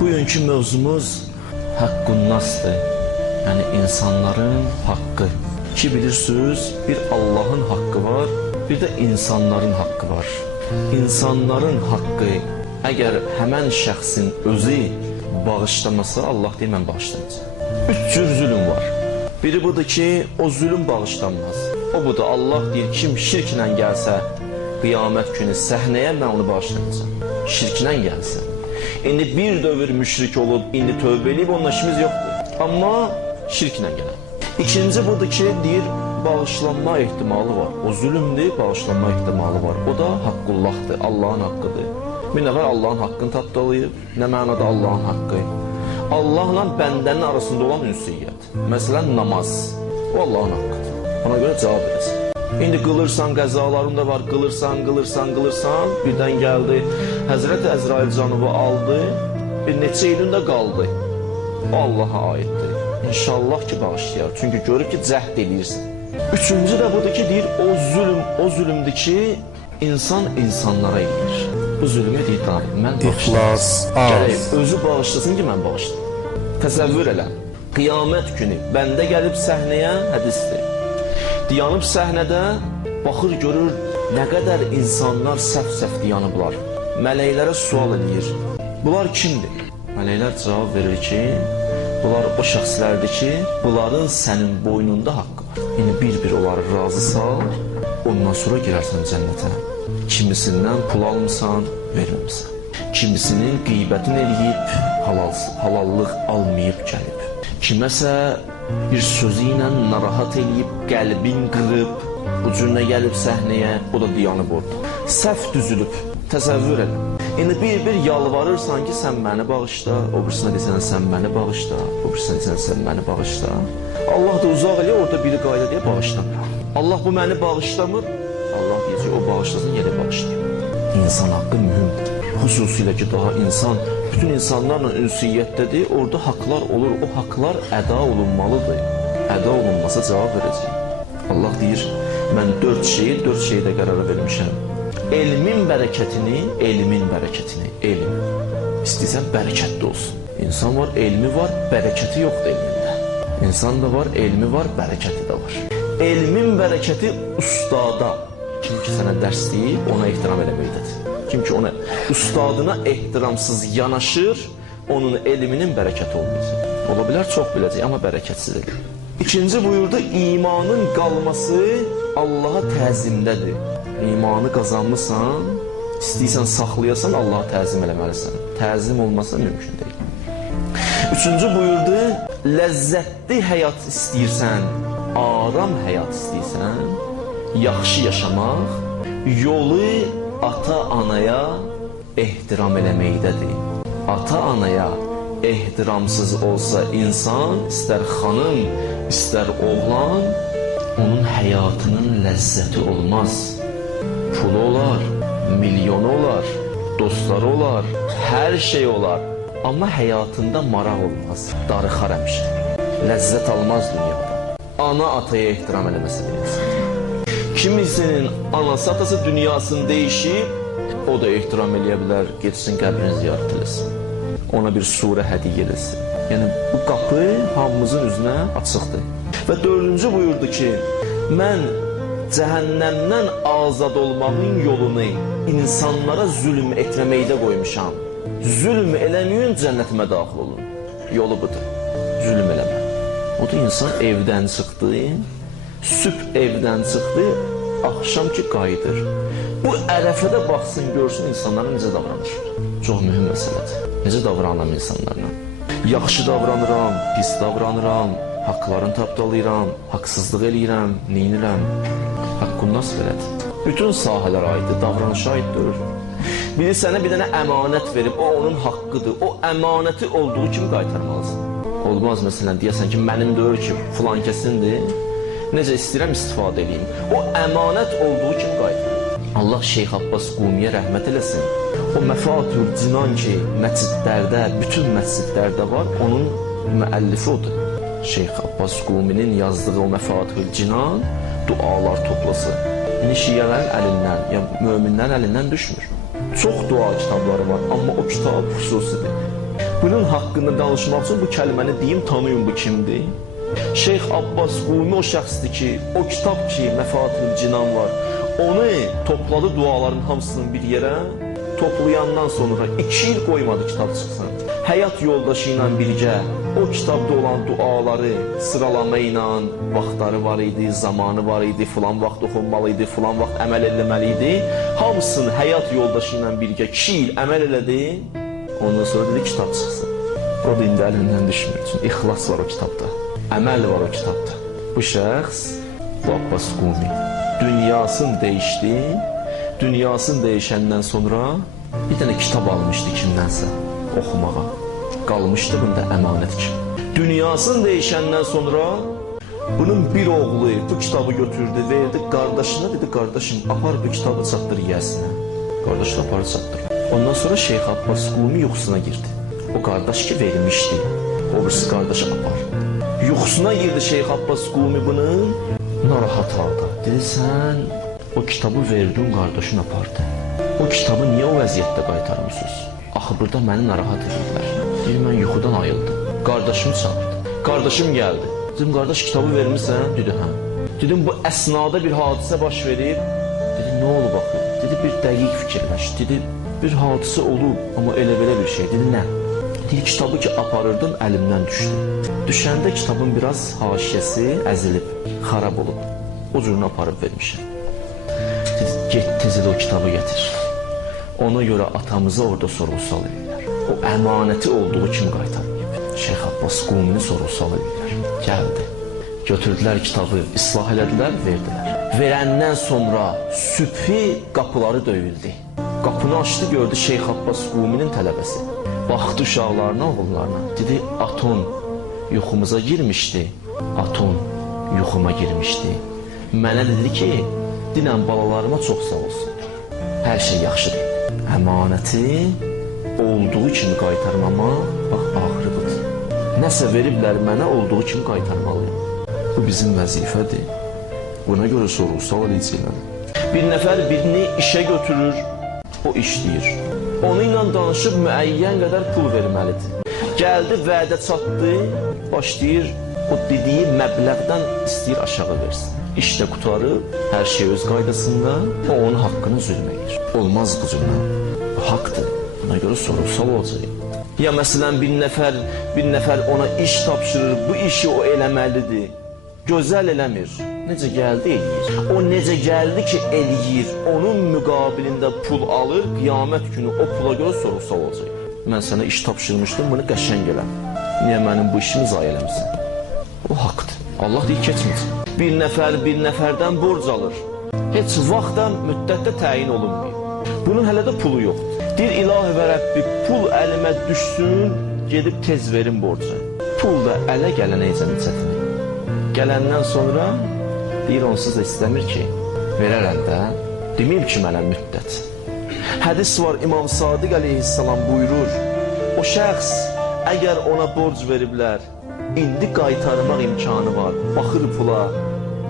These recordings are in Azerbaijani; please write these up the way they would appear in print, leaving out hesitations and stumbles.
Bugünkü mövzumuz Hakkun Nas'dır. Yani insanların hakkı. Ki bilirsiniz, bir Allah'ın hakkı var, bir de insanların hakkı var. İnsanların hakkı, eğer hemen şəxsin özü bağışlamasa, Allah deyir, mən bağışlamayacağım. 3 cür zulüm var. Biri budur ki, o zulüm bağışlanmaz. O budur, Allah deyir, kim şirklə gəlsə, qiyamət günü səhnəyə mən onu bağışlamayacağım. Şirklə gəlsə. İndi bir dövr müşrik olub, indi tövbə eləyib, onunla işimiz yoxdur. Amma şirklə gələn. İkinci budur ki, deyir, bağışlanma ehtimalı var. O zulümdür, bağışlanma ehtimalı var. O da Hakkullahdır, Allah'ın haqqıdır. Bir nəfər Allah'ın haqqını tapdalayıb, nə mənada Allah'ın haqqı? Allah'la bəndənin arasında olan ünsiyyət. Məsələn, namaz. O Allah'ın haqqıdır. Ona görə cavab verəsin. İndi qılırsan, qəzaların da var, qılırsan, birdən gəldi, Həzrəti Əzrail canını aldı, bir neçə ilində qaldı. O Allah'a aiddir. İnşallah ki, bağışlayar. Çünki görür ki, cəhd edirsən. Üçüncü də budur ki, deyir, o zulümdür ki, insan insanlara edir. Bu zulümü deyir, mən bağışlayam. Gərək özü bağışlasın ki, mən bağışlayam. Təsəvvür elə, qiyamət günü bəndə gəlib səhnəyə, hədisdir. Dayanıb səhnədə, baxır, görür, nə qədər insanlar səhv-səhv dayanıblar. Mələklərə sual edir. Bunlar kimdir? Mələklər cavab verir ki, bunlar o şəxslərdir ki, bunların sənin boynunda haqqı var. Yəni, bir-bir onları razı sal, ondan sonra girərsən cənnətə. Kimisindən pul almısan, verməmsən. Kimisinin qeybətini eləyib, halallıq almayıb gəlib. Kiməsə bir sözü ilə narahat eləyib, qəlbin qırıb, bu cürünə gəlib səhnəyə, o da dayanıb orada. Səhv düzülüb, təsəvvür elə. İndi bir-bir yalvarırsan ki, sən məni bağışla, o birisine desən, sən məni bağışla, o birisine desən, sən məni bağışla. Allah da uzaq elə, orada biri qayda deyə bağışlamır. Allah bu məni bağışlamır, Allah deyəcək, o bağışlasın, yerə bağışlayır. İnsan haqqı mühümdür. Xüsusilə ki, daha insan, bütün insanlarla ünsiyyətdədir, orada haqlar olur, o haqlar əda olunmalıdır. Əda olunmasa cavab verəcək. Allah deyir, mən 4 şeydə qərara vermişəm. Elmin bərəkətini, elm. İstəyirsən, bərəkətli olsun. İnsan var, elmi var, bərəkəti yoxdur elmində. İnsan da var, elmi var, bərəkəti də var. Elmin bərəkəti ustada. Kim ki sənə dərs deyib, ona ehtiram eləməkdədir. Kim ki ona ustadına ehtiramsız yanaşır, onun elminin bərəkəti olmayacaq. Ola bilər, çox biləcək, amma bərəkətsiz edir. İkinci buyurdu, imanın qalması Allaha təzimdədir. İmanı qazanmışsan, istəyirsən saxlayasan, Allaha təzim eləməlisən. Təzim olmasa mümkün deyil. Üçüncü buyurdu, ləzzətli həyat istəyirsən, aram həyat istəyirsən, yaxşı yaşamaq, yolu ata-anaya ehtiram eləməkdədir. Ata-anaya ehtiramsız olsa insan, istər xanım, istər oğlan, onun həyatının ləzzəti olmaz. Pulu olar, milyonu olar, dostları olar, hər şey olar. Amma həyatında maraq olmaz, darıxar həmişə. Ləzzət almaz dünyada. Ana ataya ehtiram eləməsə deyilsin. Kimisinin anası atası dünyasını dəyişib, o da ehtiram eləyə bilər, geçsin qəbrini ziyarət eləsin. Ona bir surə hədiyyə eləsin. Yəni bu qapı hamımızın üzünə açıqdır. Və dördüncü buyurdu ki, mən cəhənnəmdən azad olmağın yolunu insanlara zülm etməməkdə qoymuşam. Zülm eləməyin, cənnətimə daxil olun. Yolu budur, zülm eləmə. O da insan evdən çıxdı, sübh evdən çıxdı, axşam ki qayıdır. Bu ərəfədə baxsın, görsün insanlara necə davranır. Çox mühüm məsələdir. Necə davranıram insanlarla? Yaxşı davranıram, pis davranıram, haqlarını tapdalayıram, haqsızlıq eləyirəm, neyinirəm? Hakkun Nas belədir. Bütün sahələr aiddir, davranışa aiddir. Biri sənə bir dənə əmanət verib, o onun haqqıdır. O əmanəti olduğu kimi qaytarmalısın. Olmaz məsələn, deyəsən ki, mənim deyir ki, filan kəsindir. Necə istəyirəm, istifadə edeyim. O əmanət olduğu kimi qaytarır. Allah Şeyx Abbas Qumiyə rəhmət eləsin. O Məfatül Cinan ki, məscidlərdə, bütün məscidlərdə var, onun müəllifi odur. Şeyx Abbas Quminin yazdığı o Məfatül Cinan dualar toplası. İndi şiyələrin əlindən, ya möminlərin əlindən düşmür. Çox dua kitabları var, amma o kitab xüsusidir. Bunun haqqında danışmaq üçün bu kəlməni deyim, tanıyın bu kimdir. Şeyx Abbas Qumi o şəxsdir ki, o kitab ki, Məfatihül Cinan var, onu topladı duaların hamısını bir yerə, toplayandan sonra 2 il qoymadı kitab çıxsın. Həyat yoldaşı ilə birgə o kitabda olan duaları sıralama ilə vaxtları var idi, zamanı var idi, filan vaxt oxunmalı idi, filan vaxt əməl eləməli idi. Hamısını həyat yoldaşı ilə birgə 2 il əməl elədi. Ondan sonra dedi kitab çıxsın. O da indi əlindən düşmür. Çünki ixlas var o kitabda. Əməl var o kitabda. Bu şəxs Abbas Qumi dünyasını dəyişdi. Dünyasını dəyişəndən sonra bir dənə kitab almışdı kimdənsə oxumağa. Qalmışdı bunda əmanət kimi. Dünyasını dəyişəndən sonra bunun bir oğlu bu kitabı götürdü, verdi qardaşına, dedi qardaşım apar bu kitabı çatdır yəsinə. Qardaş da aparı çatdır. Ondan sonra Şeyx Abbas Qumi yuxusuna girdi. O qardaş ki vermişdi, o birisi qardaşı apar. Yuxusuna girdi Şeyx Abbas Qumi bunun, narahat halda. Dedi sən o kitabı verdin qardaşın apardı. O kitabı niyə o vəziyyətdə qaytarmışsınız? Axı burada məni narahat edirlər. Deyir, mən yuxudan ayıldım. Qardaşım çağırdı. Qardaşım gəldi. Dedim, qardaş kitabı vermirsən? Dedi, hə. Dedim, bu əsnada bir hadisə baş verir. Dedi, nə olub axı? Dedi, bir dəqiq fikirləş. Dedi, bir hadisə olub, amma elə-belə bir şey. Dedi, nə? Dedi, kitabı ki aparırdım, əlimdən düşdü. Düşəndə kitabın biraz haşiyəsi əzilib, xarab olub. O cürünü aparıb vermişəm. Dedi, get tezlə o kitabı gətir. Ona görə atamızı orada sorğu-sual edirlər. O əmanəti olduğu kimi qaytarmayıb. Şeyx Abbas Qumini sorğu-sual edirlər. Gəldi. Götürdülər kitabı, islah elədilər, verdilər. Verəndən sonra sübhi qapıları döyüldü. Qapını açdı, gördü Şeyx Abbas Quminin tələbəsi. Baxdı uşaqlarına, oğullarına. Dedi, Aton yuxumuza girmişdi. Aton yuxuma girmişdi. Mənə dedi ki, dinən balalarıma çox sağ olsun. Hər şey yaxşıdır. Əmanəti olduğu kimi qaytarmama, bax, axırı budur. Nəsə veriblər mənə, olduğu kimi qaytarmalıyım. Bu bizim vəzifədir. Buna görə sorğu-sual edəcəklər. Bir nəfər birini işə götürür, o işləyir. Onunla danışıb müəyyən qədər pul verməlidir. Gəldi, vədə çatdı, başlayır, o dediyi məbləğdən istəyir aşağı versin. İşdə qutarıb, hər şey öz qaydasında, o onun haqqını zülm edir. Olmaz bu cürlə. Bu haqdır. Buna görə sorğu-sual olacaq. Ya məsələn bir nəfər ona iş tapşırır, bu işi o eləməlidir. Gözəl eləmir. Necə gəldi eləyir. O necə gəldi ki eləyir. Onun müqabilində pul alır, qiyamət günü o pula görə sorğu-sual olacaq. Mən sənə iş tapşırmışdım, bunu qəşəng elə. Niyə mənim bu işimi zayi eləmirsən? O haqdır. Allah deyir, keçmir. Bir nəfərdən borc alır. Heç vaxtdan müddətdə təyin olunmuyor. Bunun hələ də pulu yoxdur. Deyir, ilahi və Rəbbi, pul əlimə düşsün, gedib tez verin borcu. Pul da ələ gələnə icəmi çətinir. Gələndən sonra deyir, onsuz da istəmir ki, verərəm də, deməyim ki, mənə müddət. Hədis var, İmam Sadiq əleyhissalam buyurur, o şəxs əgər ona borc veriblər, indi qaytarmaq imkanı var, baxır pula,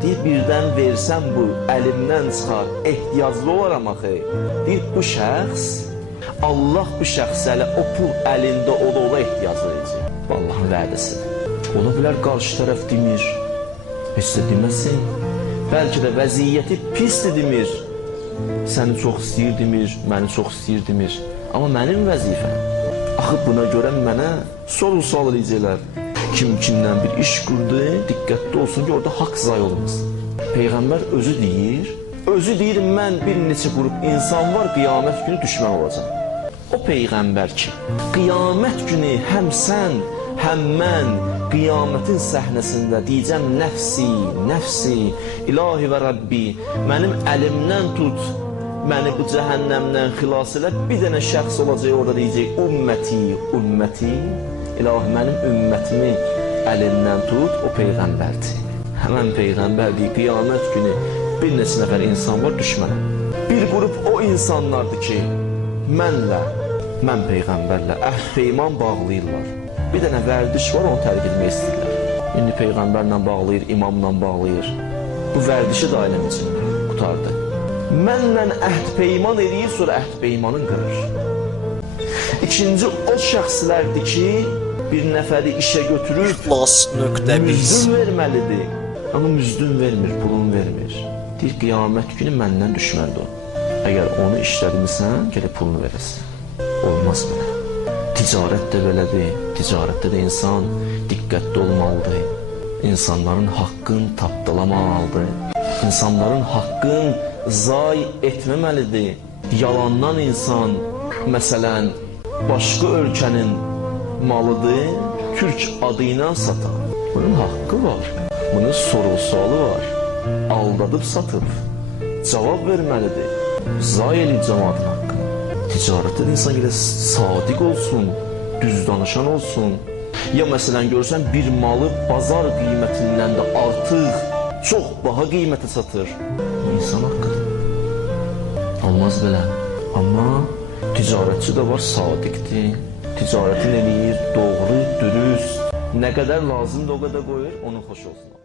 deyir, birdən versəm bu, əlimdən çıxar, ehtiyaclı olaram axı. Deyir, bu şəxs, Allah bu şəxs hələ o pul əlində ola ehtiyaclı edəcək. Allahın vədəsidir. Ola bilər qarşı tərəf demir, heç də deməsin. Bəlkə də vəziyyəti pisdir demir. Səni çox istəyir demir, məni çox istəyir demir. Amma mənim vəzifəm. Axı buna görə mənə sorğu-sual edəcəklər. Kim kimdən bir iş qurdu, diqqətli olsun ki, orada haqq zay olmasın. Peyğəmbər özü deyir, mən bir neçə qrup insan var, qiyamət günü düşmən olacaq. O Peyğəmbər ki, qiyamət günü həm sən, həm mən qiyamətin səhnəsində deyəcəm, nəfsi, ilahi və Rəbbi, mənim əlimdən tut, məni bu cəhənnəmdən xilas elə, bir dənə şəxs olacaq orada deyəcək, ümməti, ilahi mənim ümmətimi əlimdən tut, o Peyğəmbərdir. Həmən Peyğəmbər deyir, qiyamət günü bir neçə nəfər insan var düşmənə. Bir qrup o insanlardır ki, mən Peyğəmbərlə əhd peyman bağlayırlar. Bir dənə vərdiş var, onu tərk etmək istəyirlər. İndi Peyğəmbərlə bağlayır, imamla bağlayır. Bu vərdişi də ailəm üçün qutardı. Mənlə əhd peyman edir, sonra əhd peymanın qırır. İkinci o şəxslərdir ki, bir nəfəri işə götürüb müzdün verməlidir. Amma müzdün vermir, pulun vermir. Deyir, qiyamət günü məndən düşməlidir o. Əgər onu işlədmirsən, gəlib pulunu verəsən. Olmaz belə. Ticarət də belədir. Ticarətdə də insan diqqətli olmalıdır. İnsanların haqqını tapdalamalıdır. İnsanların haqqını zay etməməlidir. Yalandan insan, məsələn, başqa ölkənin malıdır, Türk adı ilə satar. Bunun haqqı var. Bunun sorğu-sualı var. Aldadıb satıb. Cavab verməlidir. Zay eləyib cəmaatın haqqını. Ticarətdə də insan gələ sadiq olsun, düz danışan olsun. Ya məsələn görürsən bir malı bazar qiymətindən də artıq, çox baha qiymətə satır. İnsan haqqıdır. Olmaz belə. Amma ticarətçi də var, sadiqdir. Ticarətini eləyir, doğru, dürüst. Nə qədər lazımdır o qədər qoyur, onun xoş olsun.